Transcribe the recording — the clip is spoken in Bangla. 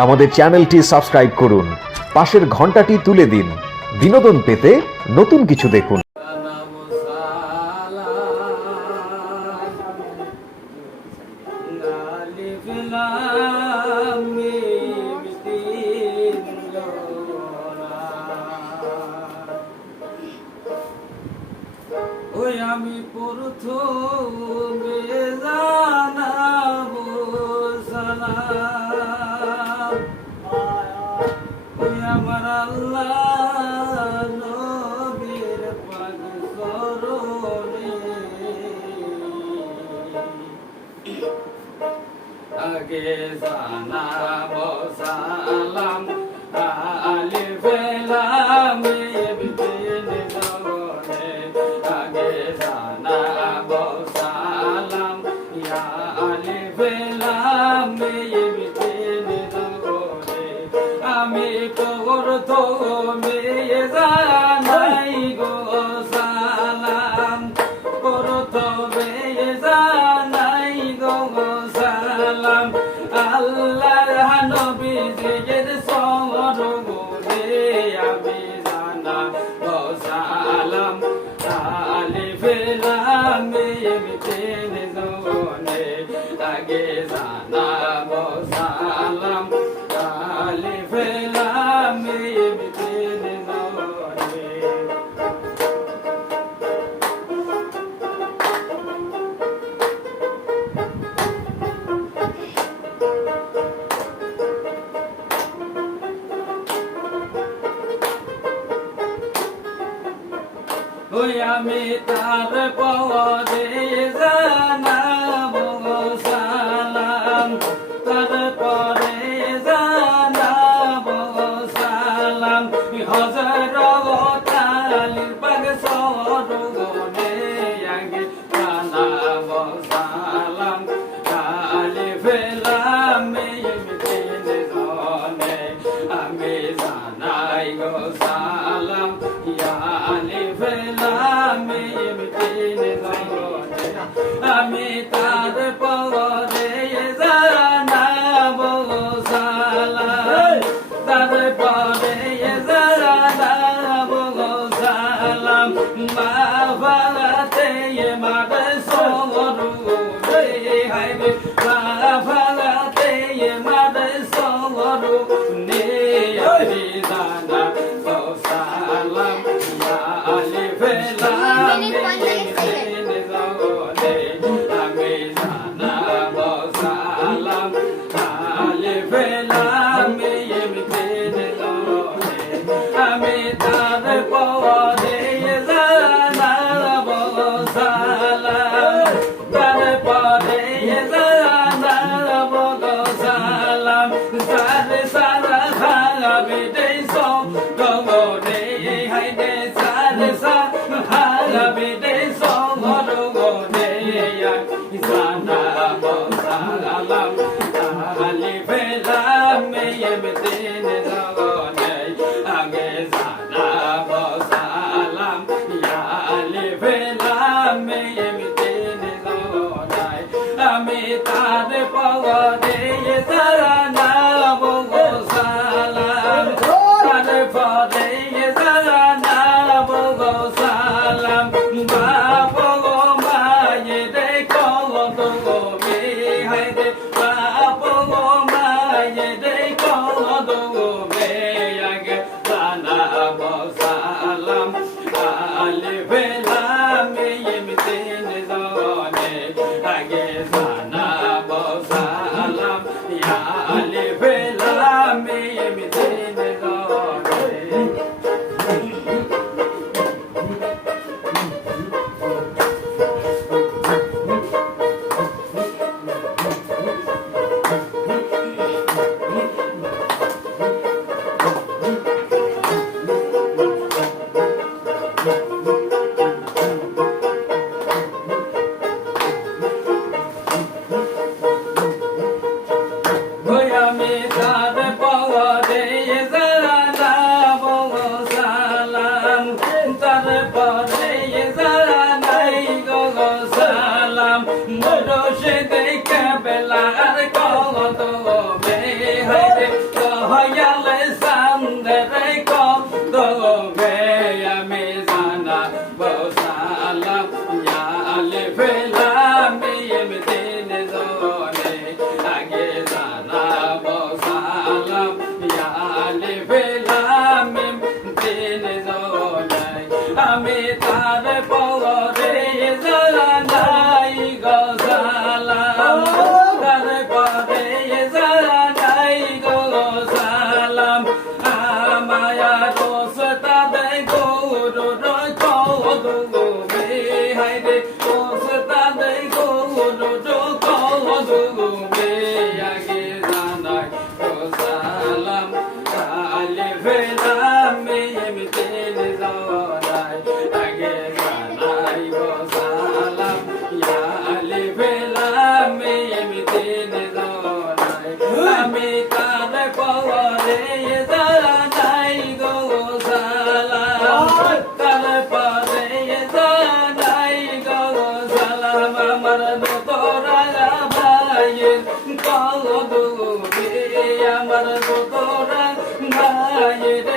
আমাদের চ্যানেলটি সাবস্ক্রাইব করুন, পাশের ঘন্টাটি তুলে দিন। বিনোদন পেতে নতুন কিছু দেখুন। ওই আমি প্রথমে জানাবো সালাম, ওই আমার আল্লাহ নবীর পাক চরণে। আগে জানাবো সালাম আলিফ লাম বিন জবরে, আগে জানাবো সালাম ইয়া আলিফ লাম বিন জবরে। আমি প্রথমে জানাই গো সালাম, প্রথমে জানাই গো সালাম আল্লাহ নবীজির চরণে। আমি জানাবো সালাম আলিফ লাম মিম তিন জবরে, আগে জানাবো সালাম আলিফ লাম মিম তিন জবরে। ওই আমি তার পদে জানাবো সালাম, তারপরে জানাবো সালাম হযরত আলীর পাক চরণে। আগে জানাবো সালাম আলিফ লাম মিম তিন জবরে, আমি জানাই গো সালাম ইয়া আলিফ লাম মিম তিন জবরে। আমি তার পদে জানাবো সালাম, তারপরে জানাবো সালাম মাফাতে মার সরুরে, হায়রে মাফাতে মার সরুরে। আমি জানাবো সালাম ইয়া আলিফ লাম মিম তিন জবরে, আমি জানাবো সালাম আলিফ লাম মিম তিন জবরে। আমি তার পদে জানাবো সালাম, তারপরে জানাবো সালাম সারে সারা হারাবে দেই সগরে, হাইরে সারে সারা হারাবে দেই সগরে। জানাবো সালাম আলিফ লাম মিম তিন জবরে, আগে জানাবো সালাম ইয়া আলিফ লাম মিম তিন জবরে। আমি তার পদে জানাবো সালাম, তারপরে জানাবো সালাম বাপ গো মায়ের কত গো মে, হায়রে বাপ গো মায়ের কত গো মে। আগে জানাবো সালাম আলিফ লাম মিম তিন জবরে, আগে জানাবো সালাম ইয়া আলিফ লাম মিম তিন জবরে। দয়ালে সান্দরে কদমে আমি জানাবো সালাম ইয়া আলিফ লাম মিম তিন জনে আগে জানাবো সালাম ইয়া আলিফ লাম মিম তিন জনে আমি তার পরে জানাই গো সালাম তার পরে জানাই গো সালাম আমায়া দোস্তা দে গুরু কদু মে হায়রে দোস্তা দে গুরু কদু মে আগে জানাই গো সালাম আলিফ লাম মিম তিন জনাই আগে জানাই গো সালাম ইয়া আলিফ লাম মিম তিন জনাই আমি কার পরে জানাই গো সালাম কার পরে জানাই গো সালাম আমার তোরা ভাইয়ের কদমে আমার তোরা ভাইয়ের